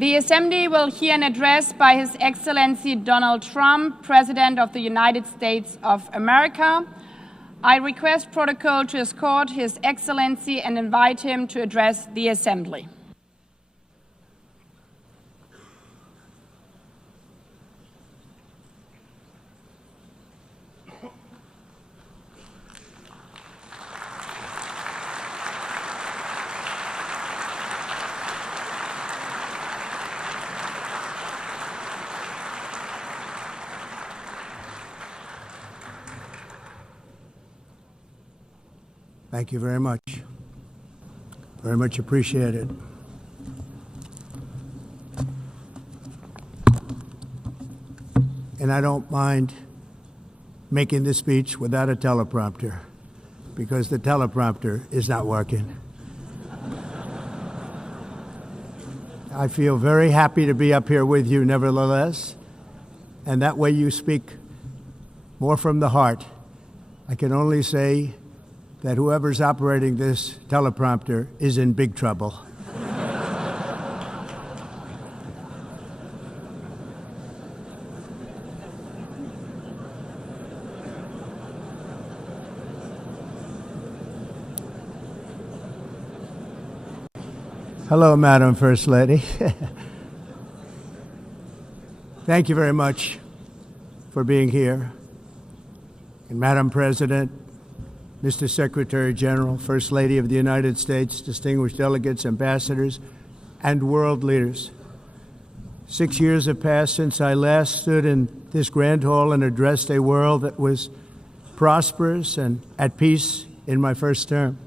The Assembly will hear an address by His Excellency Donald Trump, President of the United States of America. I request protocol to escort His Excellency and invite him to address the Assembly. Thank you very much. Very much appreciated. And I don't mind making this speech without a teleprompter, because the teleprompter is not working. I feel very happy to be up here with you nevertheless, and that way you speak more from the heart. I can only say that whoever's operating this teleprompter is in big trouble. Hello, Madam First Lady. Thank you very much for being here. And Madam President, Mr. Secretary General, First Lady of the United States, distinguished delegates, ambassadors, and world leaders. 6 years have passed since I last stood in this grand hall and addressed a world that was prosperous and at peace in my first term.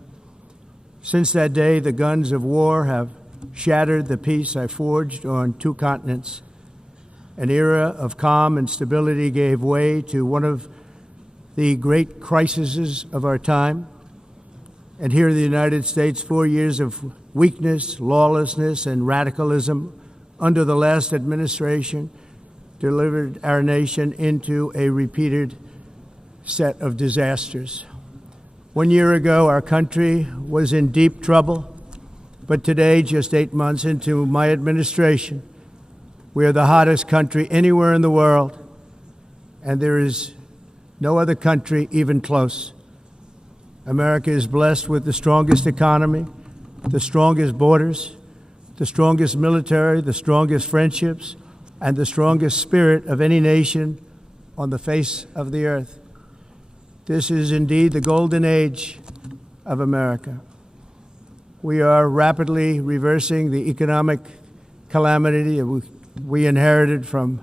Since that day, the guns of war have shattered the peace I forged on 2 continents. An era of calm and stability gave way to one of the great crises of our time. And here in the United States, 4 years of weakness, lawlessness, and radicalism under the last administration delivered our nation into a repeated set of disasters. 1 year ago, our country was in deep trouble, but today, just 8 months into my administration, we are the hottest country anywhere in the world, and there is no other country even close. America is blessed with the strongest economy, the strongest borders, the strongest military, the strongest friendships, and the strongest spirit of any nation on the face of the earth. This is indeed the golden age of America. We are rapidly reversing the economic calamity we inherited from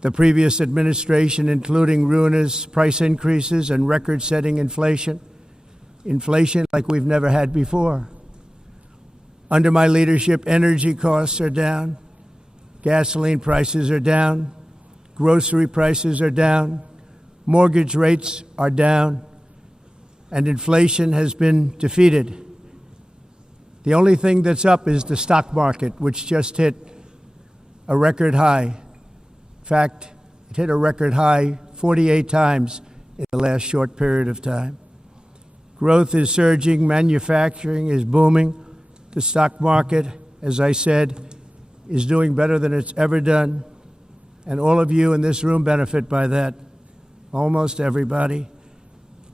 the previous administration, including ruinous price increases and record-setting inflation like we've never had before. Under my leadership, energy costs are down, gasoline prices are down, grocery prices are down, mortgage rates are down, and inflation has been defeated. The only thing that's up is the stock market, which just hit a record high. In fact, it hit a record high 48 times in the last short period of time. Growth is surging, manufacturing is booming. The stock market, as I said, is doing better than it's ever done. And all of you in this room benefit by that, almost everybody.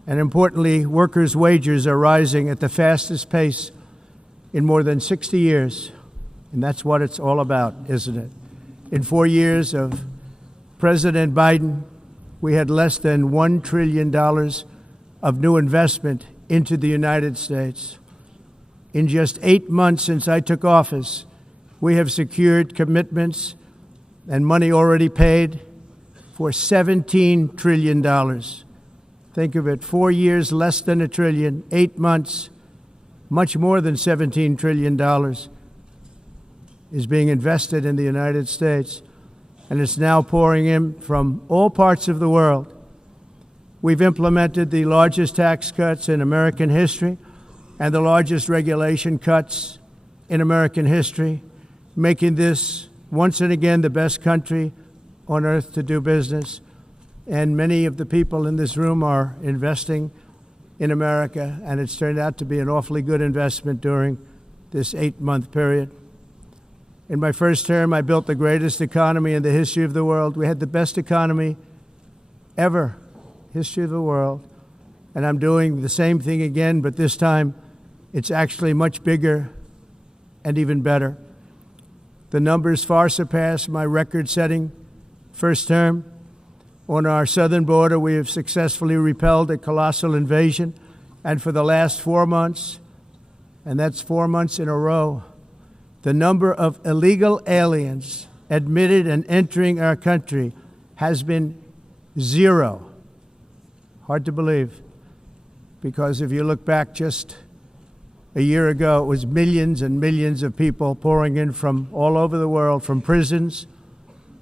And importantly, workers' wages are rising at the fastest pace in more than 60 years. And that's what it's all about, isn't it? In 4 years of President Biden, we had less than $1 trillion of new investment into the United States. In just 8 months since I took office, we have secured commitments and money already paid for $17 trillion. Think of it, 4 years, less than $1 trillion, 8 months, much more than $17 trillion is being invested in the United States. And it's now pouring in from all parts of the world. We've implemented the largest tax cuts in American history and the largest regulation cuts in American history, making this once and again the best country on earth to do business. And many of the people in this room are investing in America, and it's turned out to be an awfully good investment during this 8-month period. In my first term, I built the greatest economy in the history of the world. We had the best economy ever, history of the world. And I'm doing the same thing again, but this time it's actually much bigger and even better. The numbers far surpass my record-setting first term. On our southern border, we have successfully repelled a colossal invasion. And for the last 4 months, and that's 4 months in a row, the number of illegal aliens admitted and entering our country has been 0. Hard to believe, because if you look back just a year ago, it was millions and millions of people pouring in from all over the world, from prisons,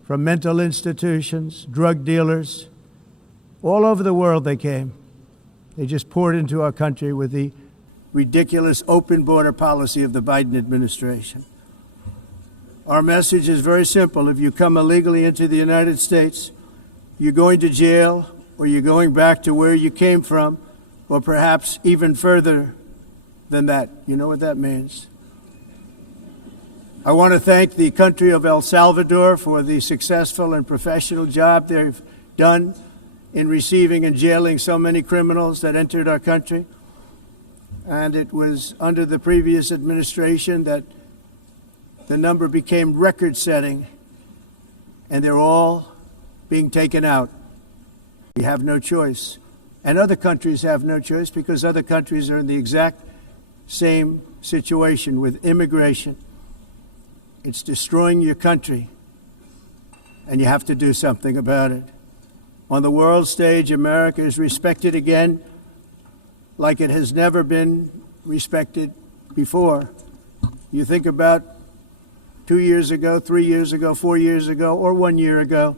from mental institutions, drug dealers. All over the world they came. They just poured into our country with the ridiculous open border policy of the Biden administration. Our message is very simple. If you come illegally into the United States, you're going to jail, or you're going back to where you came from, or perhaps even further than that. You know what that means. I want to thank the country of El Salvador for the successful and professional job they've done in receiving and jailing so many criminals that entered our country. And it was under the previous administration that the number became record-setting, and they're all being taken out. We have no choice. And other countries have no choice, because other countries are in the exact same situation with immigration. It's destroying your country, and you have to do something about it. On the world stage, America is respected again like it has never been respected before. You think about 2 years ago, 3 years ago, 4 years ago, or 1 year ago,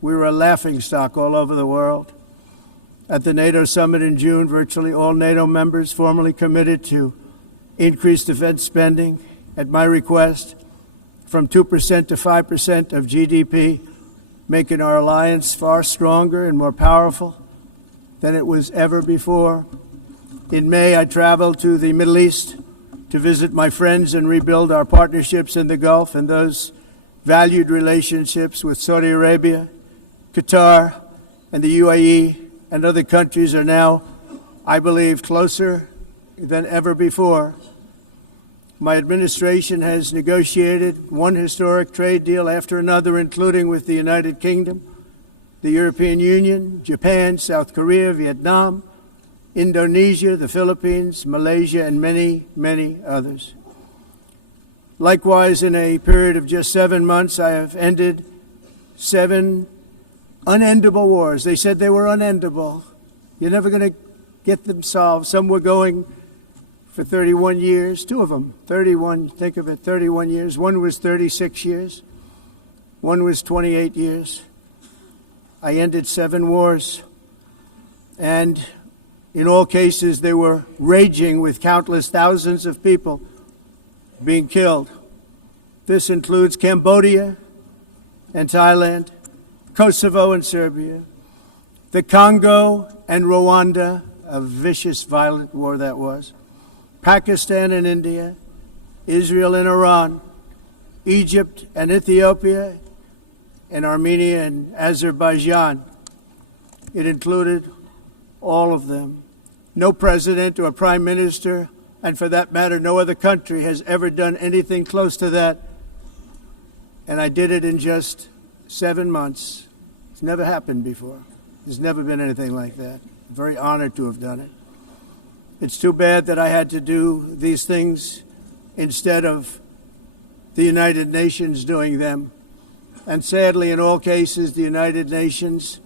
we were a laughingstock all over the world. At the NATO summit in June, virtually all NATO members formally committed to increase defense spending at my request from 2% to 5% of GDP, making our alliance far stronger and more powerful than it was ever before. In May, I traveled to the Middle East to visit my friends and rebuild our partnerships in the Gulf and those valued relationships with Saudi Arabia, Qatar, and the UAE and other countries are now, I believe, closer than ever before. My administration has negotiated one historic trade deal after another, including with the United Kingdom, the European Union, Japan, South Korea, Vietnam, Indonesia, the Philippines, Malaysia, and many, many others. Likewise, in a period of just 7 months, I have ended 7 unendable wars. They said they were unendable. You're never going to get them solved. Some were going for 31 years, 2 of them, 31, think of it, 31 years. One was 36 years. One was 28 years. I ended 7 wars. And in all cases, they were raging with countless thousands of people being killed. This includes Cambodia and Thailand, Kosovo and Serbia, the Congo and Rwanda, a vicious, violent war that was, Pakistan and India, Israel and Iran, Egypt and Ethiopia, and Armenia and Azerbaijan. It included all of them. No president or prime minister, and for that matter, no other country has ever done anything close to that. And I did it in just 7 months. It's never happened before. There's never been anything like that. I'm very honored to have done it. It's too bad that I had to do these things instead of the United Nations doing them. And sadly, in all cases, the United Nations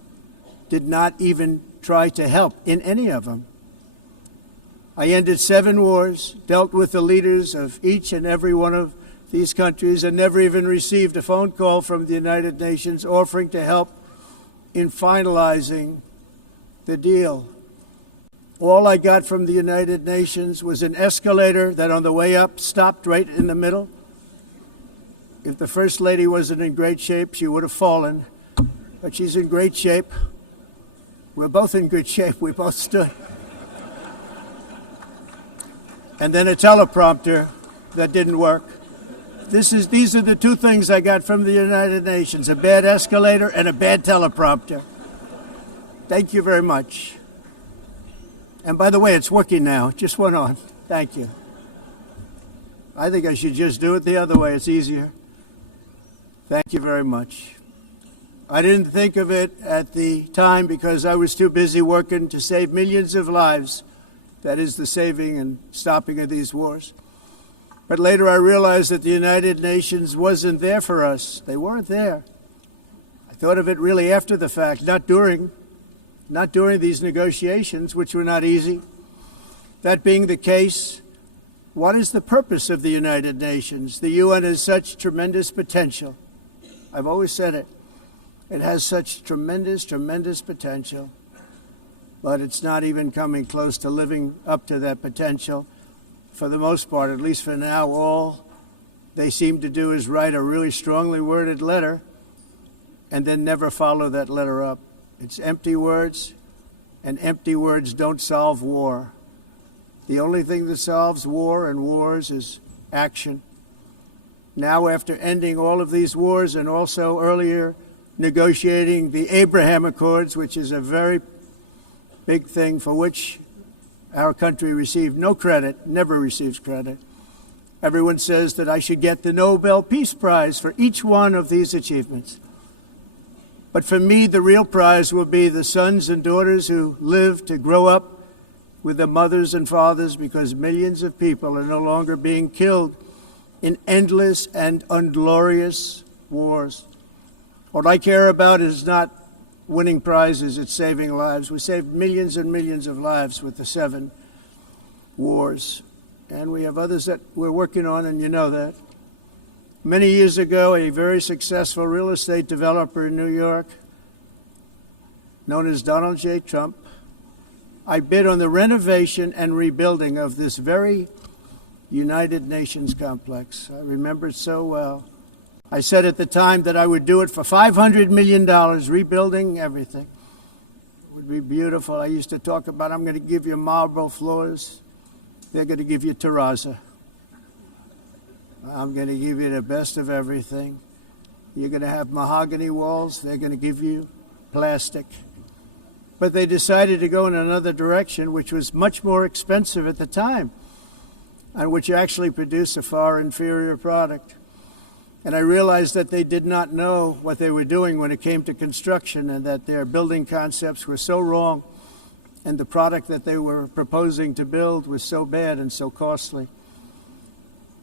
did not even try to help in any of them. I ended 7 wars, dealt with the leaders of each and every one of these countries, and never even received a phone call from the United Nations offering to help in finalizing the deal. All I got from the United Nations was an escalator that on the way up stopped right in the middle. If the First Lady wasn't in great shape, she would have fallen. But she's in great shape. We're both in good shape. We both stood. And then a teleprompter that didn't work. These are the two things I got from the United Nations, a bad escalator and a bad teleprompter. Thank you very much. And by the way, it's working now. It just went on. Thank you. I think I should just do it the other way. It's easier. Thank you very much. I didn't think of it at the time because I was too busy working to save millions of lives. That is the saving and stopping of these wars. But later I realized that the United Nations wasn't there for us. They weren't there. I thought of it really after the fact, not during these negotiations, which were not easy. That being the case, what is the purpose of the United Nations? The UN has such tremendous potential. I've always said it. It has such tremendous, tremendous potential, but it's not even coming close to living up to that potential. For the most part, at least for now, all they seem to do is write a really strongly worded letter and then never follow that letter up. It's empty words, and empty words don't solve war. The only thing that solves war and wars is action. Now, after ending all of these wars and also earlier negotiating the Abraham Accords, which is a very big thing for which our country received no credit, never receives credit. Everyone says that I should get the Nobel Peace Prize for each one of these achievements. But for me, the real prize will be the sons and daughters who live to grow up with their mothers and fathers, because millions of people are no longer being killed in endless and unglorious wars. What I care about is not winning prizes, it's saving lives. We saved millions and millions of lives with the 7 wars. And we have others that we're working on, and you know that. Many years ago, a very successful real estate developer in New York, known as Donald J. Trump, I bid on the renovation and rebuilding of this very United Nations complex. I remember it so well. I said at the time that I would do it for $500 million, rebuilding everything. It would be beautiful. I used to talk about, I'm going to give you marble floors. They're going to give you terrazzo. I'm going to give you the best of everything. You're going to have mahogany walls. They're going to give you plastic. But they decided to go in another direction, which was much more expensive at the time, and which actually produced a far inferior product. And I realized that they did not know what they were doing when it came to construction, and that their building concepts were so wrong, and the product that they were proposing to build was so bad and so costly.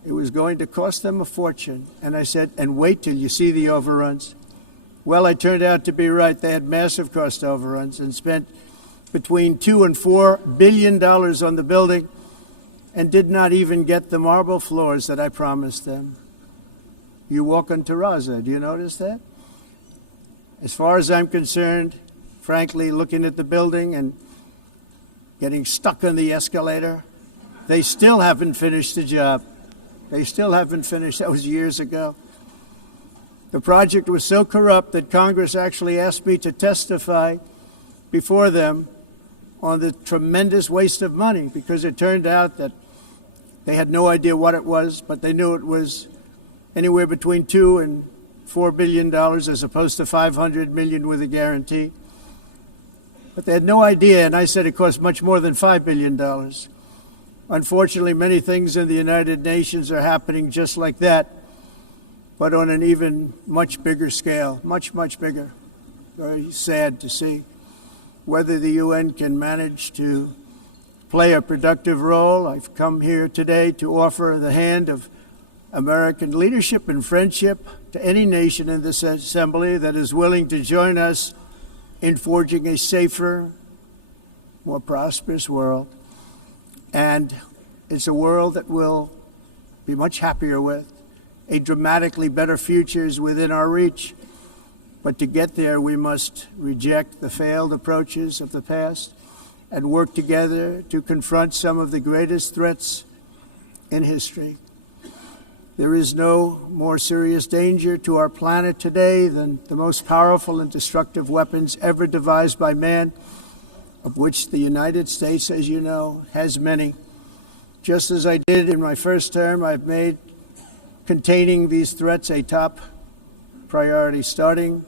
It was going to cost them a fortune. And I said, and wait till you see the overruns. Well, I turned out to be right. They had massive cost overruns and spent between $2 and $4 billion on the building and did not even get the marble floors that I promised them. You walk on terrazzo. Do you notice that? As far as I'm concerned, frankly, looking at the building and getting stuck on the escalator, they still haven't finished the job. They still haven't finished. That was years ago. The project was so corrupt that Congress actually asked me to testify before them on the tremendous waste of money, because it turned out that they had no idea what it was, but they knew it was anywhere between $2 and $4 billion as opposed to $500 million with a guarantee. But they had no idea, and I said it cost much more than $5 billion. Unfortunately, many things in the United Nations are happening just like that, but on an even much bigger scale, much, much bigger. Very sad to see. Whether the UN can manage to play a productive role, I've come here today to offer the hand of American leadership and friendship to any nation in this assembly that is willing to join us in forging a safer, more prosperous world. And it's a world that we'll be much happier with. A dramatically better future is within our reach. But to get there, we must reject the failed approaches of the past and work together to confront some of the greatest threats in history. There is no more serious danger to our planet today than the most powerful and destructive weapons ever devised by man, of which the United States, as you know, has many. Just as I did in my first term, I've made containing these threats a top priority, starting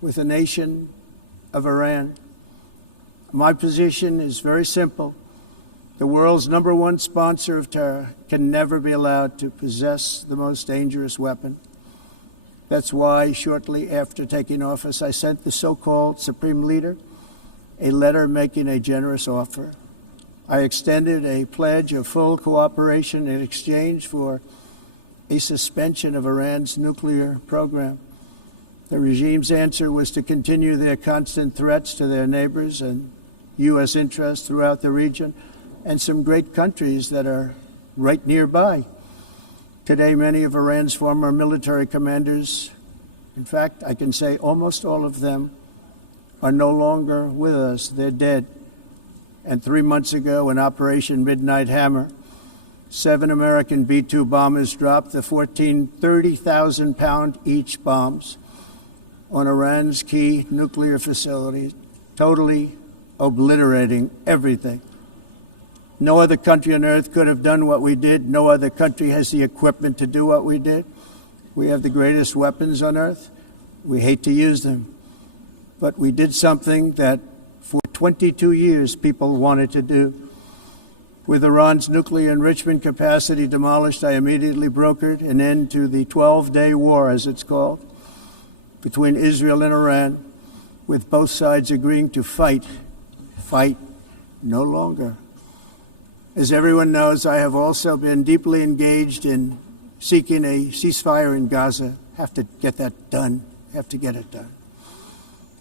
with the nation of Iran. My position is very simple. The world's #1 sponsor of terror can never be allowed to possess the most dangerous weapon. That's why shortly after taking office, I sent the so-called Supreme Leader a letter making a generous offer. I extended a pledge of full cooperation in exchange for a suspension of Iran's nuclear program. The regime's answer was to continue their constant threats to their neighbors and U.S. interests throughout the region and some great countries that are right nearby. Today, many of Iran's former military commanders, in fact, I can say almost all of them, are no longer with us. They're dead. And 3 months ago, in Operation Midnight Hammer, 7 American B-2 bombers dropped the 14 30,000-pound each bombs on Iran's key nuclear facilities, totally obliterating everything. No other country on earth could have done what we did. No other country has the equipment to do what we did. We have the greatest weapons on earth. We hate to use them. But we did something that for 22 years people wanted to do. With Iran's nuclear enrichment capacity demolished, I immediately brokered an end to the 12-day war, as it's called, between Israel and Iran, with both sides agreeing to fight no longer. As everyone knows, I have also been deeply engaged in seeking a ceasefire in Gaza. Have to get that done. Have to get it done.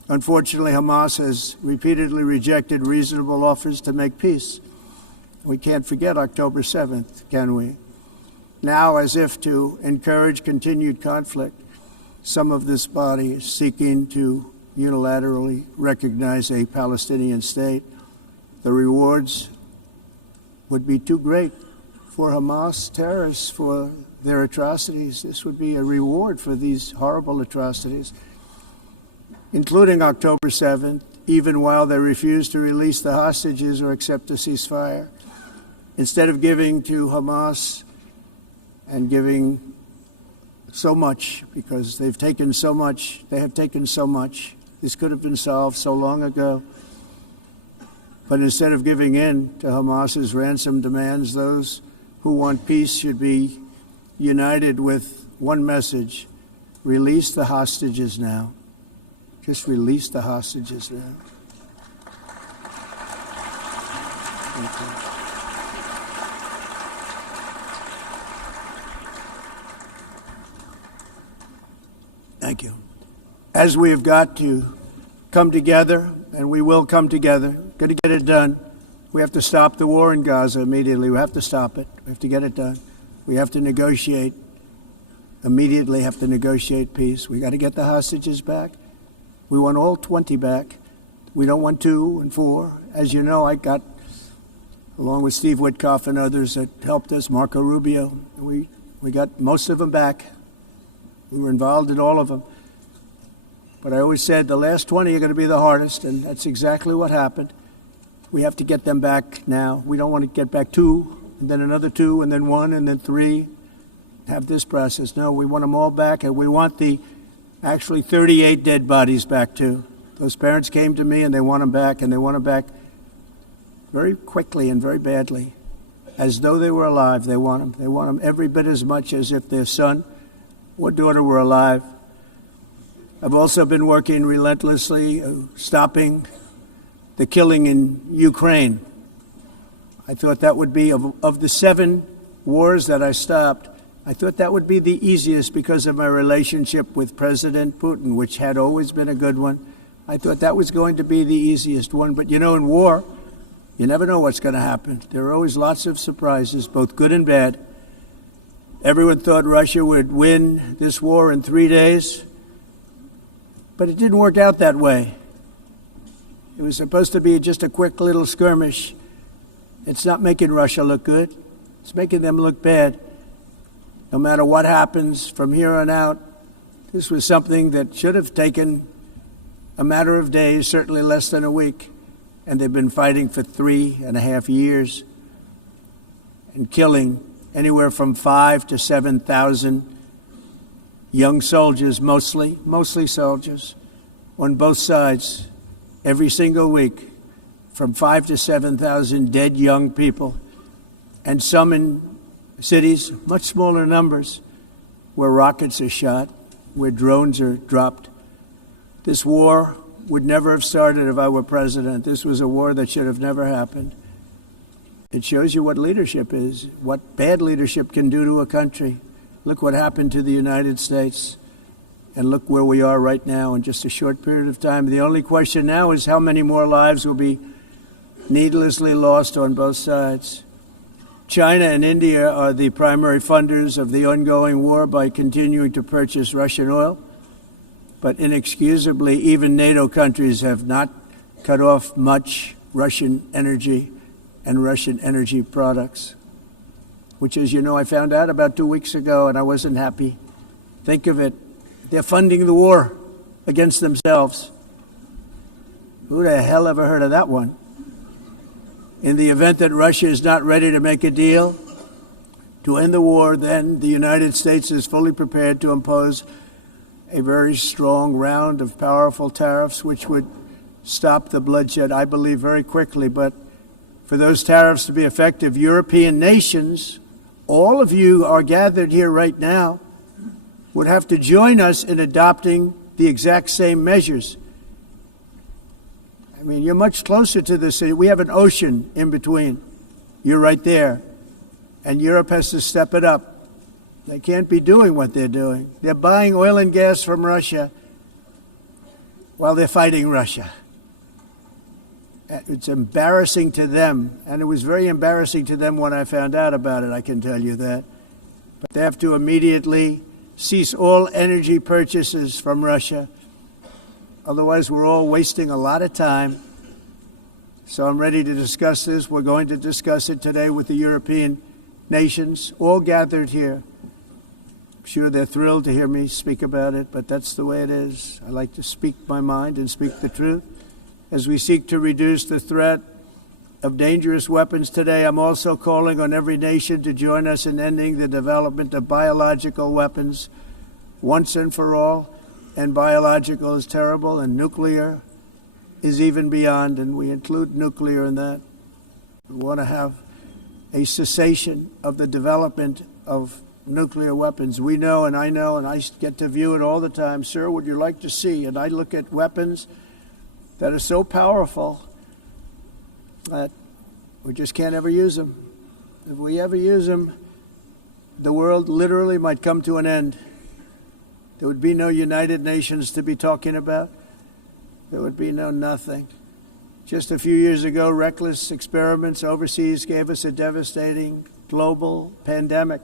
Unfortunately, Hamas has repeatedly rejected reasonable offers to make peace. We can't forget October 7th, can we? Now, as if to encourage continued conflict, some of this body is seeking to unilaterally recognize a Palestinian state. The rewards would be too great for Hamas terrorists for their atrocities. This would be a reward for these horrible atrocities, including October 7th, even while they refuse to release the hostages or accept a ceasefire. Instead of giving to Hamas and giving so much, because they've taken so much, they have taken so much. This could have been solved so long ago. But instead of giving in to Hamas's ransom demands, those who want peace should be united with one message: release the hostages now. Just release the hostages now. Thank you. Thank you. As we have got to come together, and we will come together, got to get it done. We have to stop the war in Gaza immediately. We have to stop it. We have to get it done. We have to negotiate, immediately have to negotiate peace. We got to get the hostages back. We want all 20 back. We don't want 2 and 4. As you know, I got, along with Steve Witkoff and others that helped us, Marco Rubio, we got most of them back. We were involved in all of them. But I always said the last 20 are going to be the hardest, and that's exactly what happened. We have to get them back now. We don't want to get back 2, and then another 2, and then 1, and then 3. Have this process. No, we want them all back, and we want the actually 38 dead bodies back too. Those parents came to me, and they want them back, and they want them back very quickly and very badly, as though they were alive. They want them. They want them every bit as much as if their son or daughter were alive. I've also been working relentlessly, stopping the killing in Ukraine. I thought that would be, of the 7 wars that I stopped, I thought that would be the easiest because of my relationship with President Putin, which had always been a good one. I thought that was going to be the easiest one. But, you know, in war, you never know what's going to happen. There are always lots of surprises, both good and bad. Everyone thought Russia would win this war in 3 days, but it didn't work out that way. It was supposed to be just a quick little skirmish. It's not making Russia look good. It's making them look bad. No matter what happens from here on out, this was something that should have taken a matter of days, certainly less than a week. And they've been fighting for 3.5 years and killing anywhere from 5,000 to 7,000 young soldiers, mostly soldiers, on both sides, every single week, from 5,000 to 7,000 dead young people, and some in cities, much smaller numbers, where rockets are shot, where drones are dropped. This war would never have started if I were president. This was a war that should have never happened. It shows you what leadership is, what bad leadership can do to a country. Look what happened to the United States, and look where we are right now in just a short period of time. The only question now is how many more lives will be needlessly lost on both sides. China and India are the primary funders of the ongoing war by continuing to purchase Russian oil. But inexcusably, even NATO countries have not cut off much Russian energy and Russian energy products, which, as you know, I found out about 2 weeks ago, and I wasn't happy. Think of it. They're funding the war against themselves. Who the hell ever heard of that one? In the event that Russia is not ready to make a deal to end the war, then the United States is fully prepared to impose a very strong round of powerful tariffs, which would stop the bloodshed, I believe, very quickly. But for those tariffs to be effective, European nations, all of you are gathered here right now, would have to join us in adopting the exact same measures. I mean, you're much closer to this. We have an ocean in between. You're right there. And Europe has to step it up. They can't be doing what they're doing. They're buying oil and gas from Russia while they're fighting Russia. It's embarrassing to them, and it was very embarrassing to them when I found out about it, I can tell you that. But they have to immediately cease all energy purchases from Russia. Otherwise, we're all wasting a lot of time. So I'm ready to discuss this. We're going to discuss it today with the European nations, all gathered here. I'm sure they're thrilled to hear me speak about it, but that's the way it is. I like to speak my mind and speak the truth. As we seek to reduce the threat of dangerous weapons today, I'm also calling on every nation to join us in ending the development of biological weapons once and for all. And biological is terrible, and nuclear is even beyond, and we include nuclear in that. We want to have a cessation of the development of nuclear weapons. We know, and I get to view it all the time. Sir, would you like to see? And I look at weapons that are so powerful that we just can't ever use them. If we ever use them, the world literally might come to an end. There would be no United Nations to be talking about. There would be no nothing. Just a few years ago, reckless experiments overseas gave us a devastating global pandemic.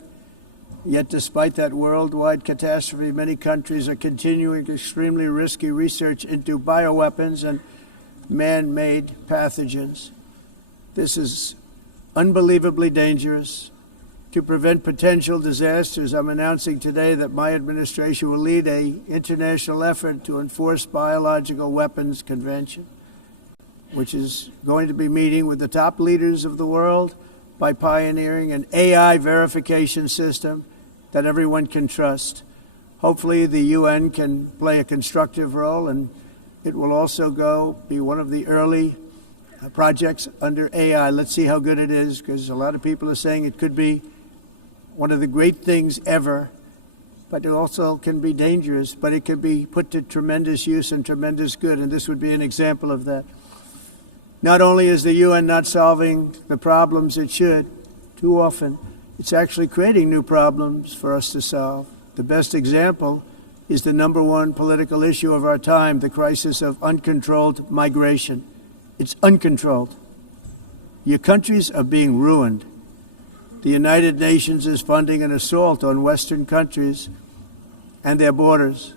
Yet despite that worldwide catastrophe, many countries are continuing extremely risky research into bioweapons and man-made pathogens. This is unbelievably dangerous. To prevent potential disasters, I'm announcing today that my administration will lead an international effort to enforce Biological Weapons Convention, which is going to be meeting with the top leaders of the world by pioneering an AI verification system that everyone can trust. Hopefully the UN can play a constructive role, and it will also be one of the early projects under AI. Let's see how good it is, because a lot of people are saying it could be one of the great things ever, but it also can be dangerous, but it can be put to tremendous use and tremendous good, and this would be an example of that. Not only is the UN not solving the problems it should, too often, it's actually creating new problems for us to solve. The best example is the number one political issue of our time, the crisis of uncontrolled migration. It's uncontrolled. Your countries are being ruined. The United Nations is funding an assault on Western countries and their borders.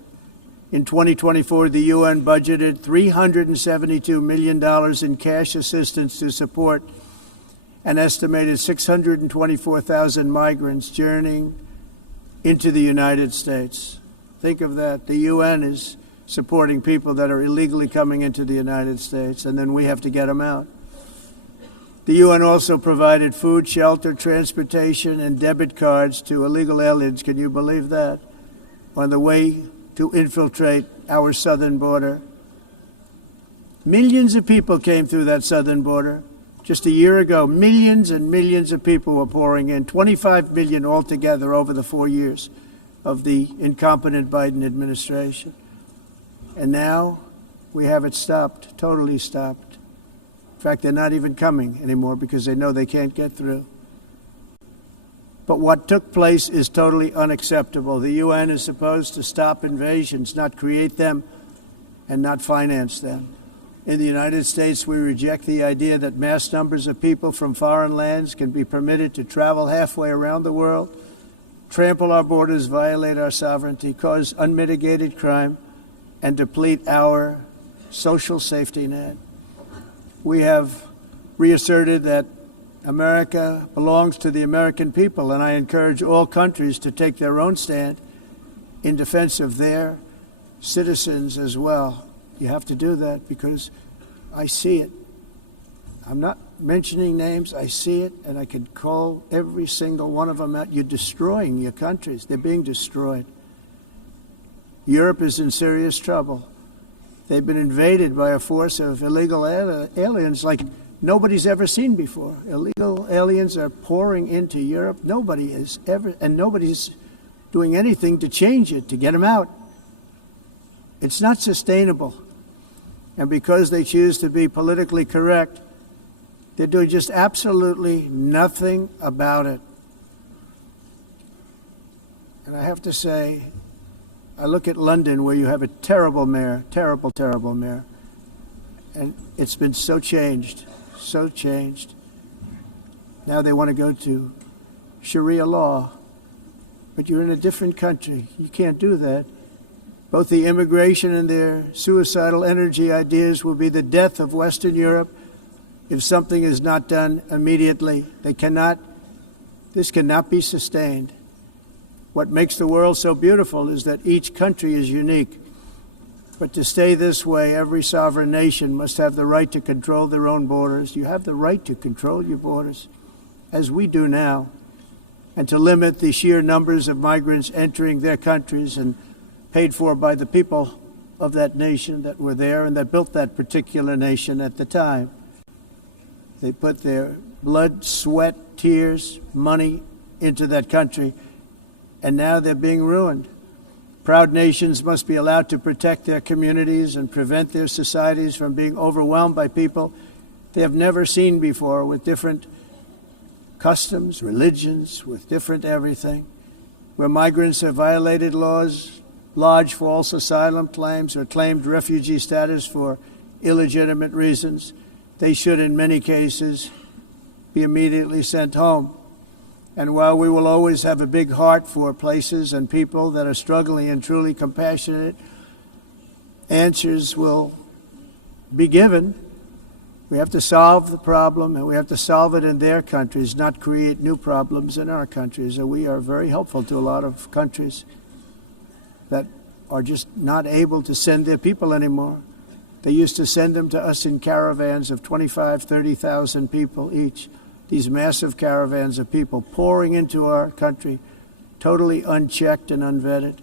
In 2024, the UN budgeted $372 million in cash assistance to support an estimated 624,000 migrants journeying into the United States. Think of that. The UN is supporting people that are illegally coming into the United States, and then we have to get them out. The UN also provided food, shelter, transportation, and debit cards to illegal aliens. Can you believe that? On the way to infiltrate our southern border. Millions of people came through that southern border. Just a year ago, millions and millions of people were pouring in, 25 million altogether over the 4 years of the incompetent Biden administration. And now we have it stopped, totally stopped. In fact, they're not even coming anymore because they know they can't get through. But what took place is totally unacceptable. The UN is supposed to stop invasions, not create them and not finance them. In the United States, we reject the idea that mass numbers of people from foreign lands can be permitted to travel halfway around the world, trample our borders, violate our sovereignty, cause unmitigated crime, and deplete our social safety net. We have reasserted that America belongs to the American people, and I encourage all countries to take their own stand in defense of their citizens as well. You have to do that because I see it. I'm not mentioning names. I see it, and I can call every single one of them out. You're destroying your countries. They're being destroyed. Europe is in serious trouble. They've been invaded by a force of illegal aliens like nobody's ever seen before. Illegal aliens are pouring into Europe. Nobody is ever, and nobody's doing anything to change it, to get them out. It's not sustainable. And because they choose to be politically correct, they're doing just absolutely nothing about it. And I have to say, I look at London, where you have a terrible mayor, terrible, terrible mayor. And it's been so changed, so changed. Now they want to go to Sharia law. But you're in a different country. You can't do that. Both the immigration and their suicidal energy ideas will be the death of Western Europe if something is not done immediately. This cannot be sustained. What makes the world so beautiful is that each country is unique. But to stay this way, every sovereign nation must have the right to control their own borders. You have the right to control your borders, as we do now, and to limit the sheer numbers of migrants entering their countries and paid for by the people of that nation that were there and that built that particular nation at the time. They put their blood, sweat, tears, money into that country, and now they're being ruined. Proud nations must be allowed to protect their communities and prevent their societies from being overwhelmed by people they have never seen before, with different customs, religions, with different everything. Where migrants have violated laws, lodged false asylum claims, or claimed refugee status for illegitimate reasons, they should, in many cases, be immediately sent home. And while we will always have a big heart for places and people that are struggling and truly compassionate, answers will be given. We have to solve the problem, and we have to solve it in their countries, not create new problems in our countries. And we are very helpful to a lot of countries that are just not able to send their people anymore. They used to send them to us in caravans of 25,000, 30,000 people each. These massive caravans of people pouring into our country, totally unchecked and unvetted.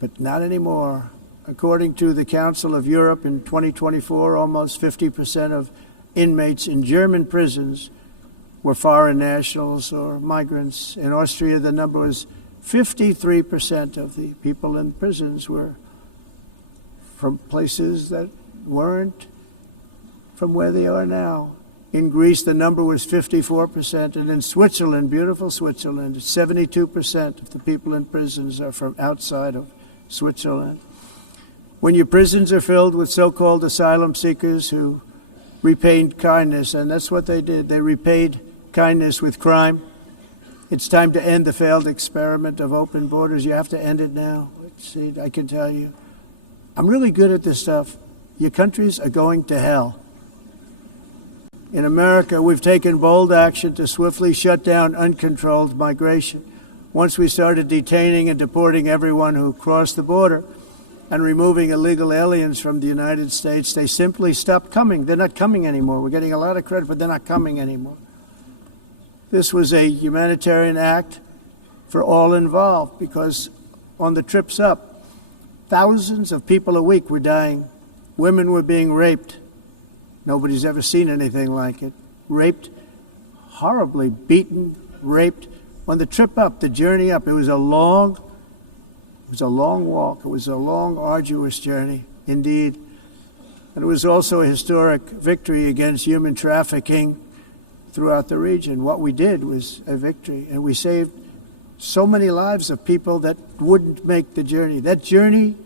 But not anymore. According to the Council of Europe in 2024, almost 50% of inmates in German prisons were foreign nationals or migrants. In Austria, the number was 53% of the people in prisons were from places that weren't from where they are now. In Greece, the number was 54%, and in Switzerland, beautiful Switzerland, 72% of the people in prisons are from outside of Switzerland. When your prisons are filled with so-called asylum seekers who repaid kindness, and that's what they did, they repaid kindness with crime, it's time to end the failed experiment of open borders. You have to end it now. See, I can tell you, I'm really good at this stuff. Your countries are going to hell. In America, we've taken bold action to swiftly shut down uncontrolled migration. Once we started detaining and deporting everyone who crossed the border, and removing illegal aliens from the United States, they simply stopped coming. They're not coming anymore. We're getting a lot of credit, but they're not coming anymore. This was a humanitarian act for all involved, because on the trips up, thousands of people a week were dying. Women were being raped. Nobody's ever seen anything like it. Raped, horribly beaten, raped. On the trip up, the journey up, it was a long walk. It was a long, arduous journey, indeed. And it was also a historic victory against human trafficking throughout the region. What we did was a victory, and we saved so many lives of people that wouldn't make the journey. That journey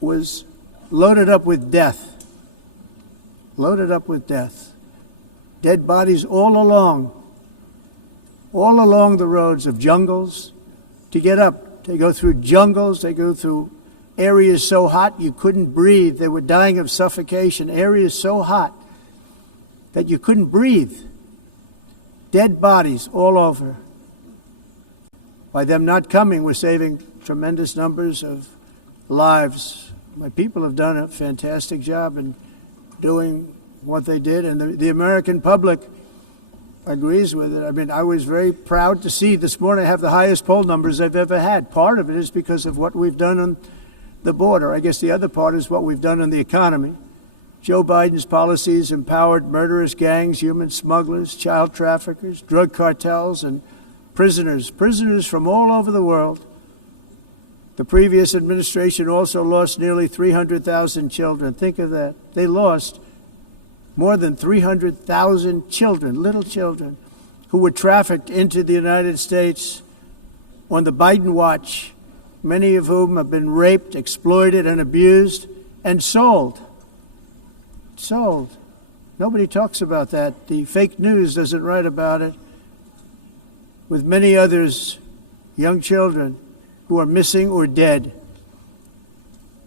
was loaded up with death. Loaded up with death. Dead bodies all along the roads of jungles to get up. They go through jungles, they go through areas so hot you couldn't breathe. They were dying of suffocation, areas so hot that you couldn't breathe. Dead bodies all over. By them not coming, we're saving tremendous numbers of lives. My people have done a fantastic job in doing what they did, and the American public agrees with it. I mean, I was very proud to see this morning I have the highest poll numbers I've ever had. Part of it is because of what we've done on the border. I guess the other part is what we've done on the economy. Joe Biden's policies empowered murderous gangs, human smugglers, child traffickers, drug cartels, and prisoners from all over the world. The previous administration also lost nearly 300,000 children. Think of that. They lost more than 300,000 children, little children, who were trafficked into the United States on the Biden watch, many of whom have been raped, exploited, and abused, and sold. Sold. Nobody talks about that. The fake news doesn't write about it. With many others, young children who are missing or dead.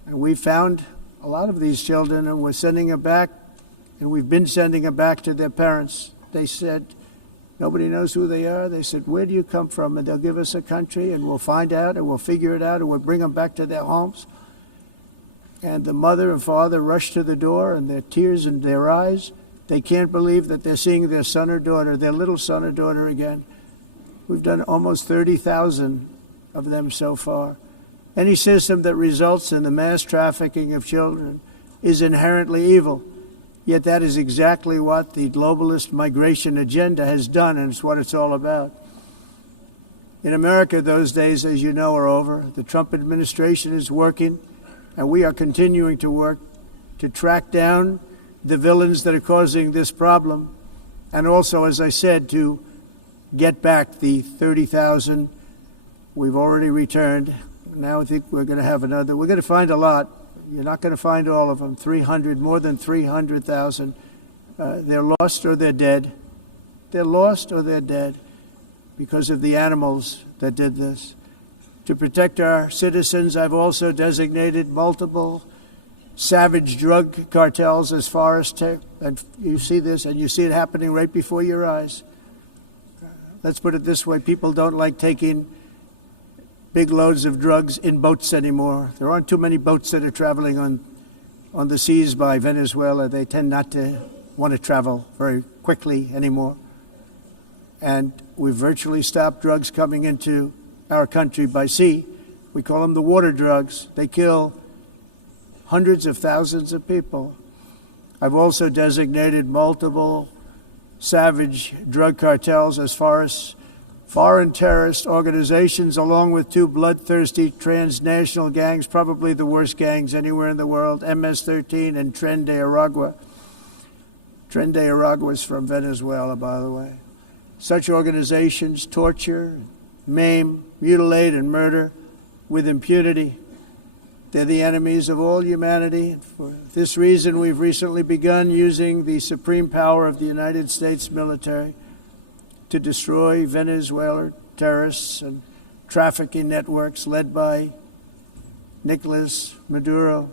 And we found a lot of these children, and we're sending them back, and we've been sending them back to their parents. They said, nobody knows who they are. They said, where do you come from? And they'll give us a country, and we'll find out, and we'll figure it out, and we'll bring them back to their homes. And the mother and father rush to the door, and their tears in their eyes. They can't believe that they're seeing their son or daughter, their little son or daughter again. We've done almost 30,000 of them so far. Any system that results in the mass trafficking of children is inherently evil. Yet that is exactly what the globalist migration agenda has done, and it's what it's all about. In America, those days, as you know, are over. The Trump administration is working, and we are continuing to work to track down the villains that are causing this problem, and also, as I said, to get back the 30,000 we've already returned. Now I think we're going to have another. We're going to find a lot. You're not going to find all of them. 300, more than 300,000. They're lost or they're dead. They're lost or they're dead because of the animals that did this. To protect our citizens, I've also designated multiple savage drug cartels as far as and you see this, and you see it happening right before your eyes. Let's put it this way. People don't like taking big loads of drugs in boats anymore. There aren't too many boats that are traveling on the seas by Venezuela. They tend not to want to travel very quickly anymore. And we've virtually stopped drugs coming into our country by sea. We call them the water drugs. They kill hundreds of thousands of people. I've also designated multiple savage drug cartels as far as foreign terrorist organizations, along with two bloodthirsty transnational gangs, probably the worst gangs anywhere in the world, MS-13 and Tren de Aragua. Tren de Aragua is from Venezuela, by the way. Such organizations torture, maim, mutilate, and murder with impunity. They're the enemies of all humanity. For this reason, we've recently begun using the supreme power of the United States military to destroy Venezuelan terrorists and trafficking networks led by Nicolas Maduro.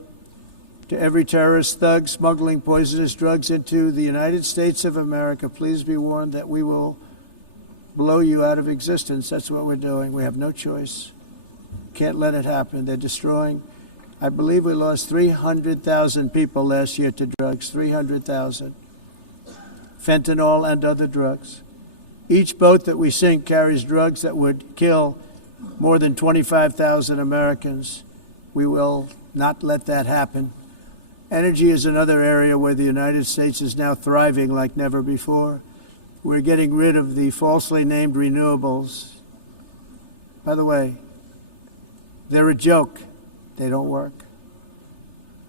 To every terrorist thug smuggling poisonous drugs into the United States of America, please be warned that we will blow you out of existence. That's what we're doing. We have no choice. Can't let it happen. They're destroying I believe we lost 300,000 people last year to drugs, 300,000. Fentanyl and other drugs. Each boat that we sink carries drugs that would kill more than 25,000 Americans. We will not let that happen. Energy is another area where the United States is now thriving like never before. We're getting rid of the falsely named renewables. By the way, they're a joke. They don't work.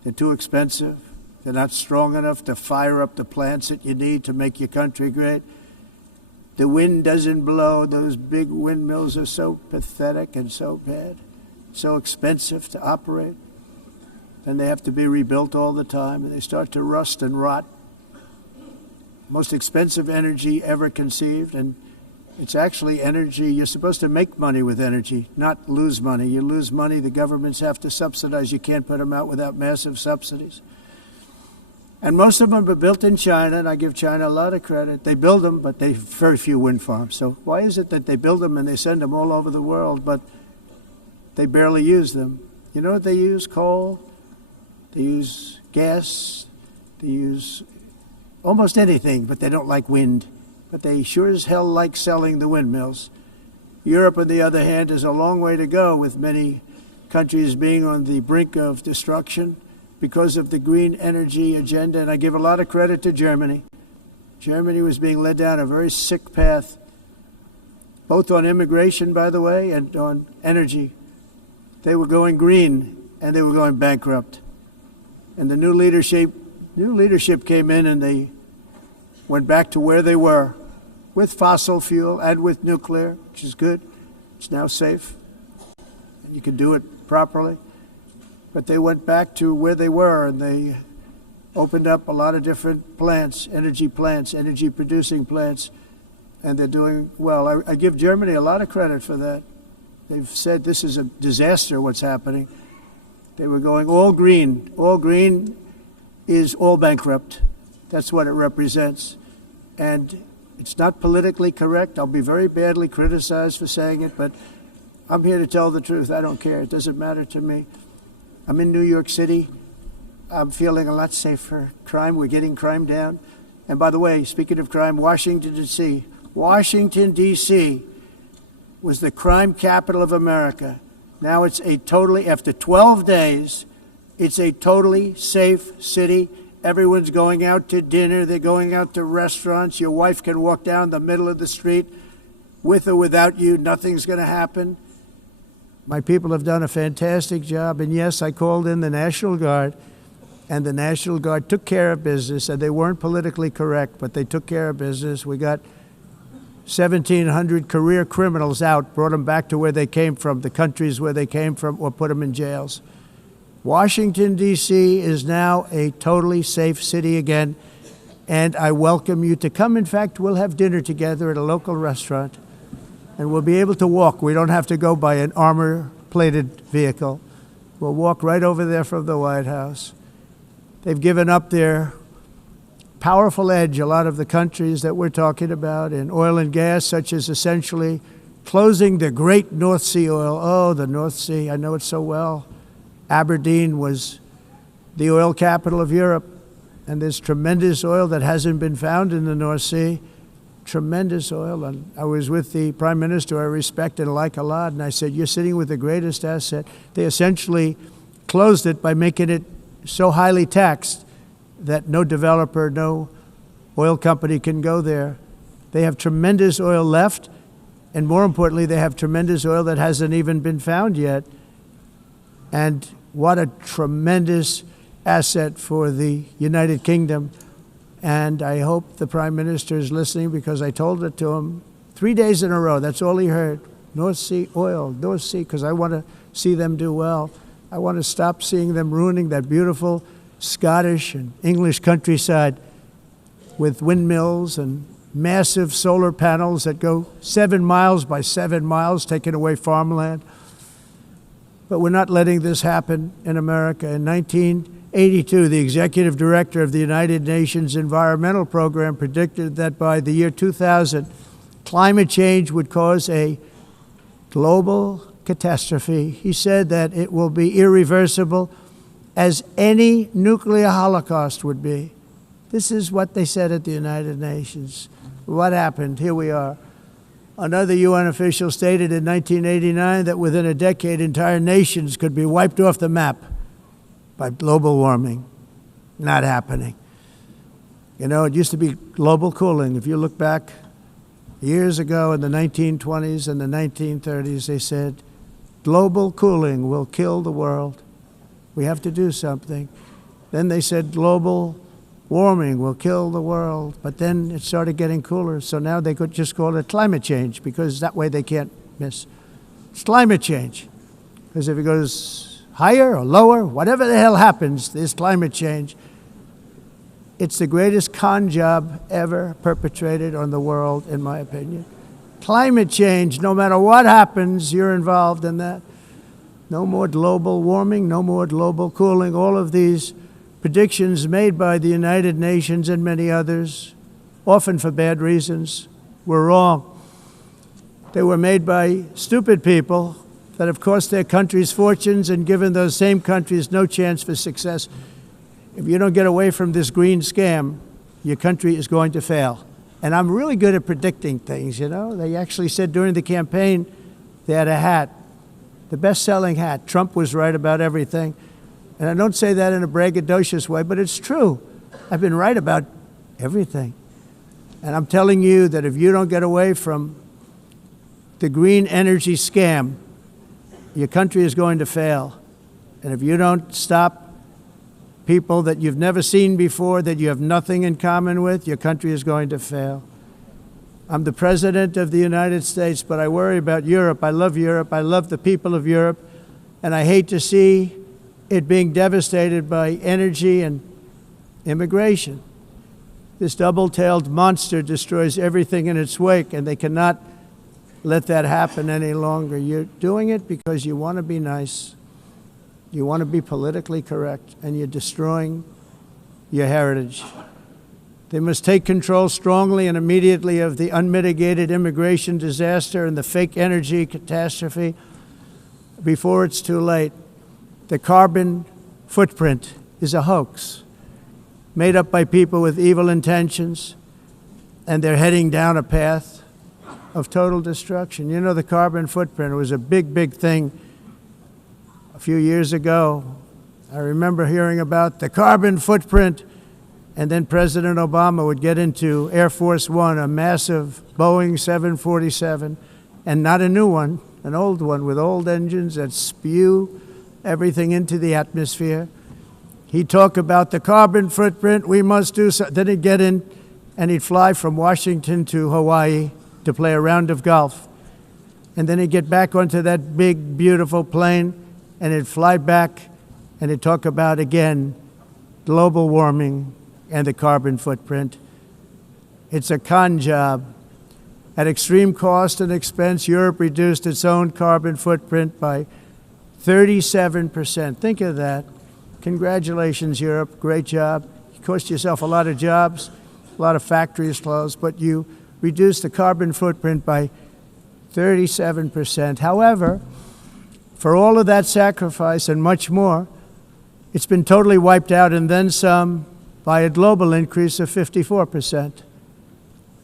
They're too expensive. They're not strong enough to fire up the plants that you need to make your country great. The wind doesn't blow. Those big windmills are so pathetic and so bad, so expensive to operate. And they have to be rebuilt all the time, and they start to rust and rot. Most expensive energy ever conceived, and it's actually energy. You're supposed to make money with energy, not lose money. You lose money, the governments have to subsidize. You can't put them out without massive subsidies. And most of them are built in China, and I give China a lot of credit. They build them, but they have very few wind farms. So why is it that they build them and they send them all over the world, but they barely use them? You know what they use? Coal. They use gas. They use almost anything, but they don't like wind. But they sure as hell like selling the windmills. Europe, on the other hand, has a long way to go, with many countries being on the brink of destruction because of the green energy agenda. And I give a lot of credit to Germany. Germany was being led down a very sick path, both on immigration, by the way, and on energy. They were going green, and they were going bankrupt. And the new leadership came in, and they went back to where they were, with fossil fuel and with nuclear, which is good. It's now safe. You can do it properly. But they went back to where they were, and they opened up a lot of different plants, energy-producing plants, and they're doing well. I give Germany a lot of credit for that. They've said this is a disaster, what's happening. They were going all green. All green is all bankrupt. That's what it represents. And it's not politically correct. I'll be very badly criticized for saying it, but I'm here to tell the truth. I don't care. It doesn't matter to me. I'm in New York City. I'm feeling a lot safer. Crime, we're getting crime down. And by the way, speaking of crime, Washington, D.C. Washington, D.C. was the crime capital of America. Now it's after 12 days, it's a totally safe city. Everyone's going out to dinner. They're going out to restaurants. Your wife can walk down the middle of the street with or without you. Nothing's going to happen. My people have done a fantastic job. And yes, I called in the National Guard, and the National Guard took care of business. And they weren't politically correct, but they took care of business. We got 1,700 career criminals out, brought them back to where they came from, the countries where they came from, or put them in jails. Washington, D.C. is now a totally safe city again, and I welcome you to come. In fact, we'll have dinner together at a local restaurant, and we'll be able to walk. We don't have to go by an armor-plated vehicle. We'll walk right over there from the White House. They've given up their powerful edge, a lot of the countries that we're talking about, in oil and gas, such as essentially closing the great North Sea oil. Oh, the North Sea, I know it so well. Aberdeen was the oil capital of Europe, and there's tremendous oil that hasn't been found in the North Sea. Tremendous oil. And I was with the Prime Minister I respect and like a lot, and I said, you're sitting with the greatest asset. They essentially closed it by making it so highly taxed that no developer, no oil company can go there. They have tremendous oil left, and more importantly, they have tremendous oil that hasn't even been found yet. And what a tremendous asset for the United Kingdom. And I hope the Prime Minister is listening, because I told it to him 3 days in a row. That's all he heard. North Sea oil, North Sea, because I want to see them do well. I want to stop seeing them ruining that beautiful Scottish and English countryside with windmills and massive solar panels that go 7 miles by 7 miles, taking away farmland. But we're not letting this happen in America. In 1982, the executive director of the United Nations Environmental Program predicted that by the year 2000, climate change would cause a global catastrophe. He said that it will be irreversible, as any nuclear holocaust would be. This is what they said at the United Nations. What happened? Here we are. Another UN official stated in 1989 that within a decade, entire nations could be wiped off the map by global warming. Not happening. You know, it used to be global cooling. If you look back years ago in the 1920s and the 1930s, they said, global cooling will kill the world. We have to do something. Then they said global warming will kill the world. But then it started getting cooler. So now they could just call it climate change, because that way they can't miss. It's climate change. Because if it goes higher or lower, whatever the hell happens, there's climate change. It's the greatest con job ever perpetrated on the world, in my opinion. Climate change, no matter what happens, you're involved in that. No more global warming, no more global cooling. All of these predictions made by the United Nations and many others, often for bad reasons, were wrong. They were made by stupid people that have cost their countries fortunes and given those same countries no chance for success. If you don't get away from this green scam, your country is going to fail. And I'm really good at predicting things, you know. They actually said during the campaign they had a hat, the best-selling hat. Trump was right about everything. And I don't say that in a braggadocious way, but it's true. I've been right about everything. And I'm telling you that if you don't get away from the green energy scam, your country is going to fail. And if you don't stop people that you've never seen before, that you have nothing in common with, your country is going to fail. I'm the President of the United States, but I worry about Europe. I love Europe. I love the people of Europe. And I hate to see it being devastated by energy and immigration. This double-tailed monster destroys everything in its wake, and they cannot let that happen any longer. You're doing it because you want to be nice. You want to be politically correct, and you're destroying your heritage. They must take control strongly and immediately of the unmitigated immigration disaster and the fake energy catastrophe before it's too late. The carbon footprint is a hoax made up by people with evil intentions, and they're heading down a path of total destruction. You know, the carbon footprint was a big, big thing a few years ago. I remember hearing about the carbon footprint, and then President Obama would get into Air Force One, a massive Boeing 747, and not a new one, an old one with old engines that spew everything into the atmosphere. He'd talk about the carbon footprint, we must do so. Then he'd get in and he'd fly from Washington to Hawaii to play a round of golf. And then he'd get back onto that big, beautiful plane and he'd fly back and he'd talk about, again, global warming and the carbon footprint. It's a con job. At extreme cost and expense, Europe reduced its own carbon footprint by 37%. Think of that. Congratulations, Europe. Great job. You cost yourself a lot of jobs, a lot of factories closed, but you reduced the carbon footprint by 37%. However, for all of that sacrifice and much more, it's been totally wiped out and then some by a global increase of 54%.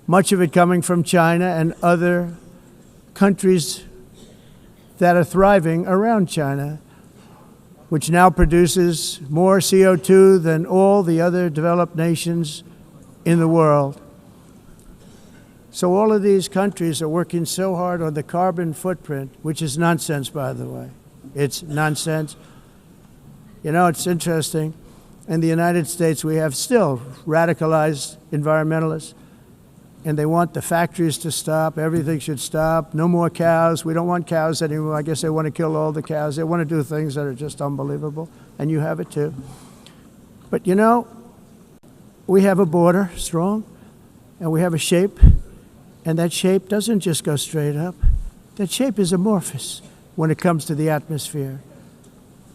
Much of it coming from China and other countries that are thriving around China, which now produces more CO2 than all the other developed nations in the world. So all of these countries are working so hard on the carbon footprint, which is nonsense, by the way. It's nonsense. You know, it's interesting. In the United States, we have still radicalized environmentalists, and they want the factories to stop. Everything should stop. No more cows. We don't want cows anymore. I guess they want to kill all the cows. They want to do things that are just unbelievable, and you have it too. But you know, we have a border, strong, and we have a shape, and that shape doesn't just go straight up. That shape is amorphous when it comes to the atmosphere.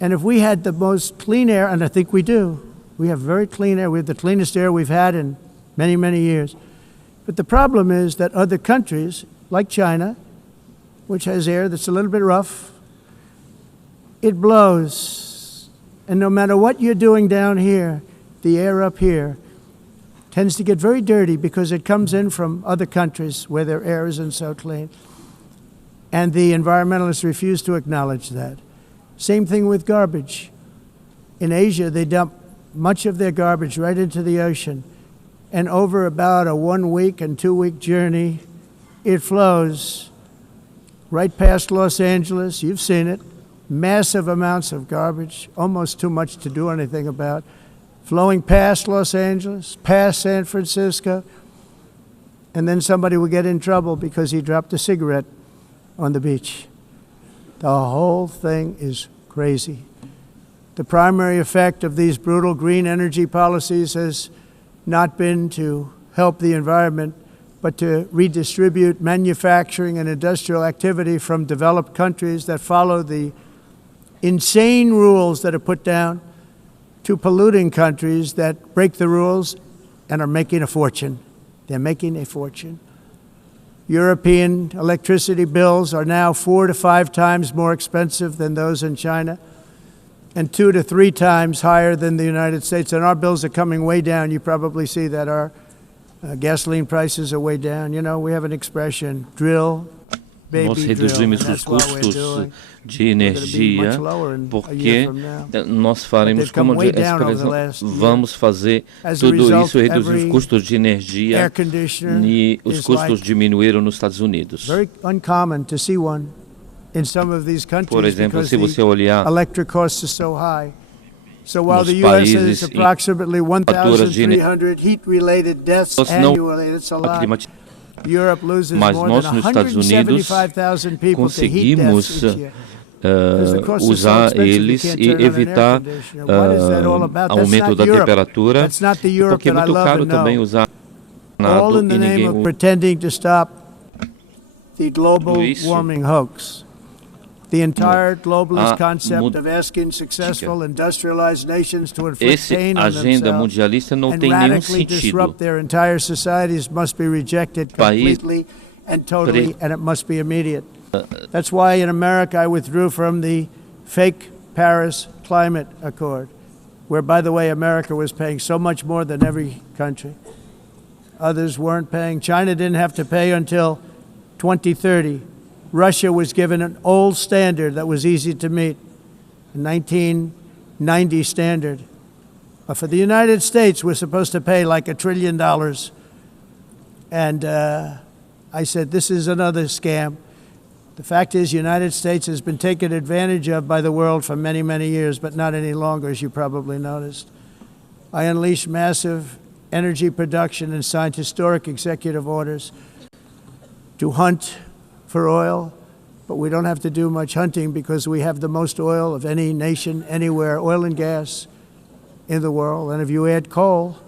And if we had the most clean air, and I think we do, we have very clean air. We have the cleanest air we've had in many, many years. But the problem is that other countries, like China, which has air that's a little bit rough, it blows. And no matter what you're doing down here, the air up here tends to get very dirty because it comes in from other countries where their air isn't so clean. And the environmentalists refuse to acknowledge that. Same thing with garbage. In Asia, they dump much of their garbage right into the ocean. And over about a 1 week and 2 week journey, it flows right past Los Angeles. You've seen it. Massive amounts of garbage, almost too much to do anything about, flowing past Los Angeles, past San Francisco, and then somebody will get in trouble because he dropped a cigarette on the beach. The whole thing is crazy. The primary effect of these brutal green energy policies has not been to help the environment, but to redistribute manufacturing and industrial activity from developed countries that follow the insane rules that are put down to polluting countries that break the rules and are making a fortune. They're making a fortune. European electricity bills are now 4 to 5 times more expensive than those in China, and 2 to 3 times higher than the United States. And our bills are coming way down. You probably see that our gasoline prices are way down. You know, we have an expression, drill, Nós reduzimos os custos de energia porque nós faremos, como vamos fazer tudo isso, reduzir os custos de energia, e os custos diminuíram nos Estados Unidos. Por exemplo, se você olhar So while the U.S. has approximately 1,300 heat-related deaths annually, it's a lot. Europe loses more than 175,000 people to heat deaths each year. Usar eles e evitar aumento da temperatura, porque é muito caro também usar all in the name of pretending to stop the global warming hoax. The entire globalist concept of asking successful industrialized nations to inflict pain on themselves and radically disrupt their entire societies must be rejected completely and totally, and it must be immediate. That's why in America I withdrew from the fake Paris Climate Accord, where, by the way, America was paying so much more than every country. Others weren't paying. China didn't have to pay until 2030. Russia was given an old standard that was easy to meet, a 1990 standard. But for the United States, we're supposed to pay like $1 trillion. And I said, this is another scam. The fact is, the United States has been taken advantage of by the world for many, many years, but not any longer, as you probably noticed. I unleashed massive energy production and signed historic executive orders to hunt for oil, but we don't have to do much hunting because we have the most oil of any nation anywhere, oil and gas in the world. And if you add coal,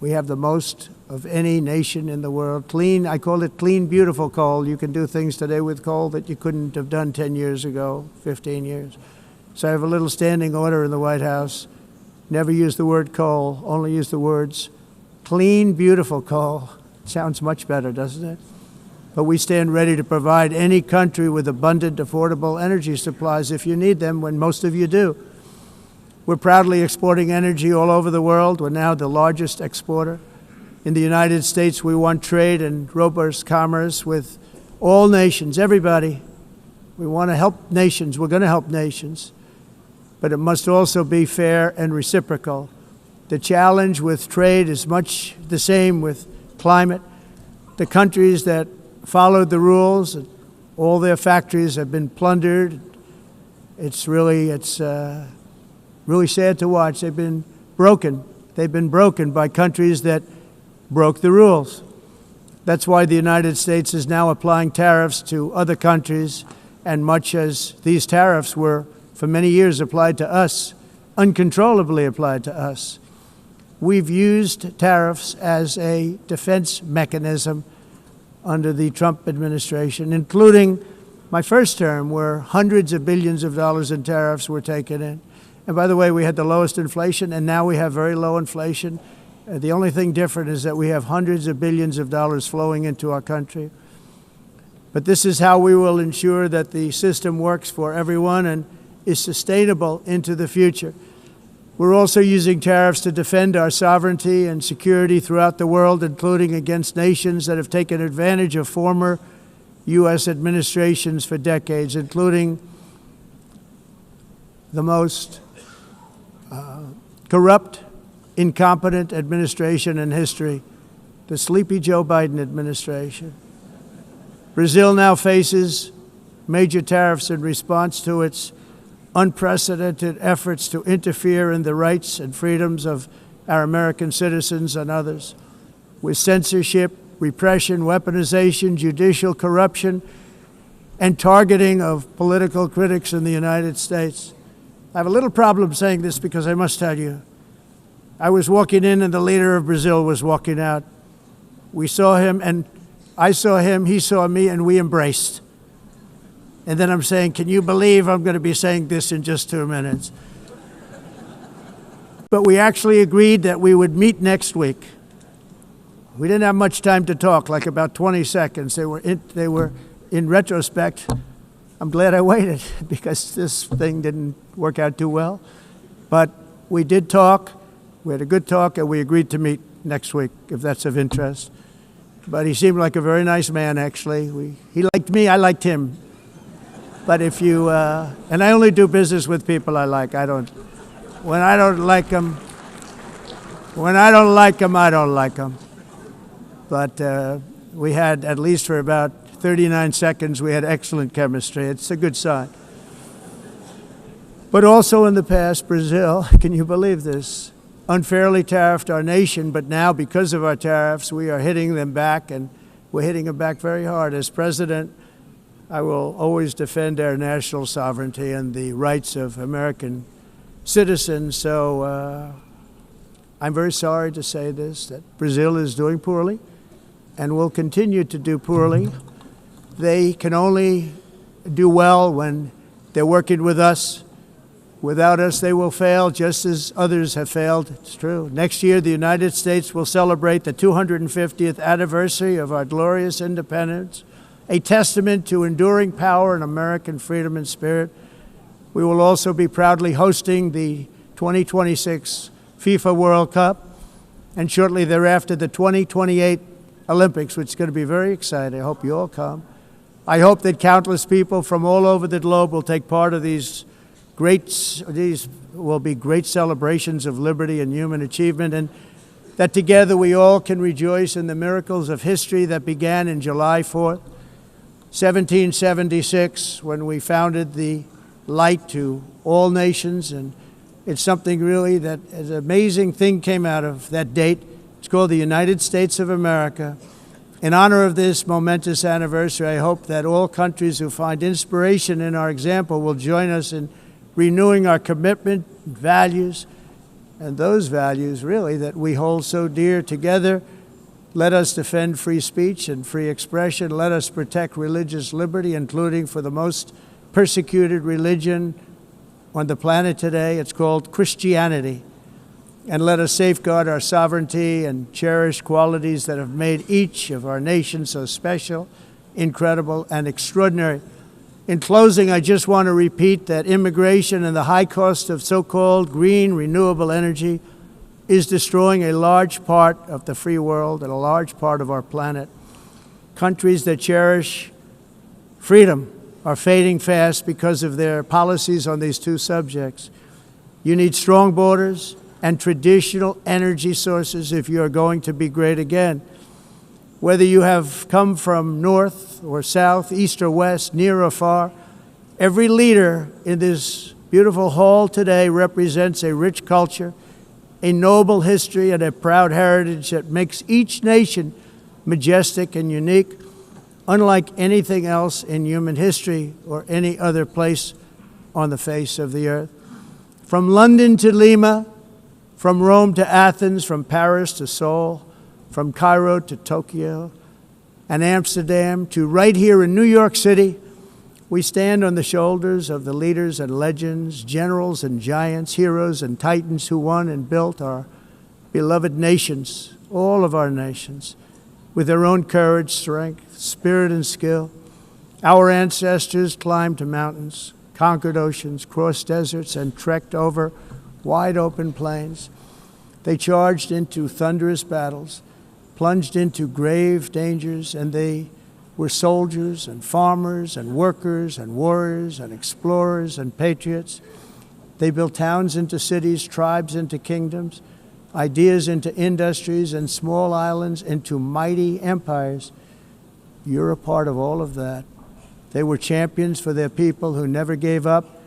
we have the most of any nation in the world. Clean, I call it clean, beautiful coal. You can do things today with coal that you couldn't have done 10 years ago, 15 years. So I have a little standing order in the White House. Never use the word coal, only use the words clean, beautiful coal. Sounds much better, doesn't it? But we stand ready to provide any country with abundant, affordable energy supplies if you need them, when most of you do. We're proudly exporting energy all over the world. We're now the largest exporter. In the United States, we want trade and robust commerce with all nations, everybody. We want to help nations. We're going to help nations. But it must also be fair and reciprocal. The challenge with trade is much the same with climate. The countries that followed the rules, all their factories have been plundered. It's really sad to watch. They've been broken. They've been broken by countries that broke the rules. That's why the United States is now applying tariffs to other countries, and much as these tariffs were for many years applied to us, uncontrollably applied to us. We've used tariffs as a defense mechanism under the Trump administration, including my first term, where hundreds of billions of dollars in tariffs were taken in. And by the way, we had the lowest inflation, and now we have very low inflation. The only thing different is that we have hundreds of billions of dollars flowing into our country. But this is how we will ensure that the system works for everyone, and is sustainable into the future. We're also using tariffs to defend our sovereignty and security throughout the world, including against nations that have taken advantage of former U.S. administrations for decades, including the most corrupt, incompetent administration in history, the sleepy Joe Biden administration. Brazil now faces major tariffs in response to its unprecedented efforts to interfere in the rights and freedoms of our American citizens and others, with censorship, repression, weaponization, judicial corruption, and targeting of political critics in the United States. I have a little problem saying this because I must tell you, I was walking in and the leader of Brazil was walking out. We saw him and I saw him, he saw me, and we embraced. And then I'm saying, can you believe I'm going to be saying this in just 2 minutes? But we actually agreed that we would meet next week. We didn't have much time to talk, like about 20 seconds. They were in retrospect, I'm glad I waited because this thing didn't work out too well. But we did talk, we had a good talk, and we agreed to meet next week, if that's of interest. But he seemed like a very nice man, actually. He liked me, I liked him. But if you, and I only do business with people I like. When I don't like them, I don't like them. But we had, at least for about 39 seconds, we had excellent chemistry. It's a good sign. But also in the past, Brazil, can you believe this, unfairly tariffed our nation, but now because of our tariffs, we are hitting them back, and we're hitting them back very hard. As president, I will always defend our national sovereignty and the rights of American citizens. So I'm very sorry to say this, that Brazil is doing poorly and will continue to do poorly. They can only do well when they're working with us. Without us, they will fail, just as others have failed. It's true. Next year, the United States will celebrate the 250th anniversary of our glorious independence, a testament to enduring power and American freedom and spirit. We will also be proudly hosting the 2026 FIFA World Cup, and shortly thereafter, the 2028 Olympics, which is going to be very exciting. I hope you all come. I hope that countless people from all over the globe will take part of these will be great celebrations of liberty and human achievement, and that together we all can rejoice in the miracles of history that began in July 4th, 1776, when we founded the light to all nations. And it's something really that an amazing thing came out of that date. It's called the United States of America. In honor of this momentous anniversary, I hope that all countries who find inspiration in our example will join us in renewing our commitment, values, and those values really that we hold so dear together. Let us defend free speech and free expression. Let us protect religious liberty, including for the most persecuted religion on the planet today. It's called Christianity. And let us safeguard our sovereignty and cherish qualities that have made each of our nations so special, incredible, and extraordinary. In closing, I just want to repeat that immigration and the high cost of so-called green renewable energy is destroying a large part of the free world and a large part of our planet. Countries that cherish freedom are fading fast because of their policies on these two subjects. You need strong borders and traditional energy sources if you are going to be great again. Whether you have come from north or south, east or west, near or far, every leader in this beautiful hall today represents a rich culture, a noble history, and a proud heritage that makes each nation majestic and unique, unlike anything else in human history or any other place on the face of the earth. From London to Lima, from Rome to Athens, from Paris to Seoul, from Cairo to Tokyo and Amsterdam to right here in New York City, we stand on the shoulders of the leaders and legends, generals and giants, heroes and titans who won and built our beloved nations, all of our nations, with their own courage, strength, spirit, and skill. Our ancestors climbed mountains, conquered oceans, crossed deserts, and trekked over wide open plains. They charged into thunderous battles, plunged into grave dangers, and they were soldiers and farmers and workers and warriors and explorers and patriots. They built towns into cities, tribes into kingdoms, ideas into industries, and small islands into mighty empires. You're a part of all of that. They were champions for their people who never gave up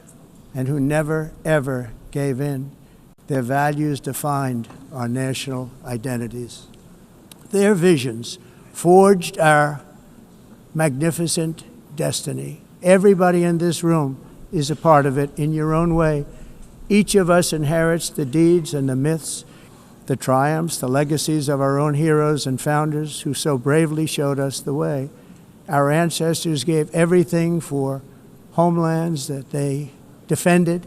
and who never, ever gave in. Their values defined our national identities. Their visions forged our magnificent destiny. Everybody in this room is a part of it in your own way. Each of us inherits the deeds and the myths, the triumphs, the legacies of our own heroes and founders who so bravely showed us the way. Our ancestors gave everything for homelands that they defended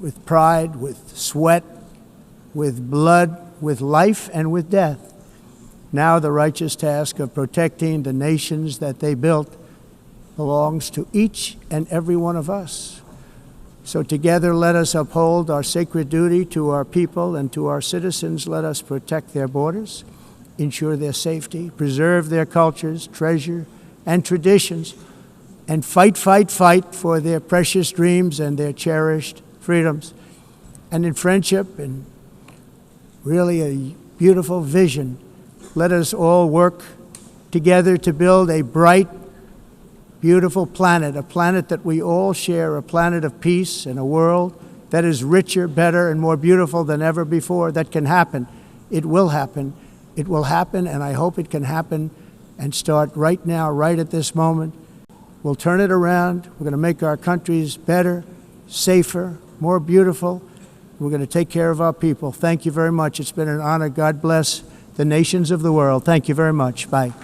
with pride, with sweat, with blood, with life, and with death. Now the righteous task of protecting the nations that they built belongs to each and every one of us. So together let us uphold our sacred duty to our people and to our citizens. Let us protect their borders, ensure their safety, preserve their cultures, treasure, and traditions, and fight, fight, fight for their precious dreams and their cherished freedoms. And in friendship and really a beautiful vision, let us all work together to build a bright, beautiful planet, a planet that we all share, a planet of peace and a world that is richer, better, and more beautiful than ever before. That can happen. It will happen. It will happen, and I hope it can happen and start right now, right at this moment. We'll turn it around. We're going to make our countries better, safer, more beautiful. We're going to take care of our people. Thank you very much. It's been an honor. God bless the nations of the world. Thank you very much. Bye.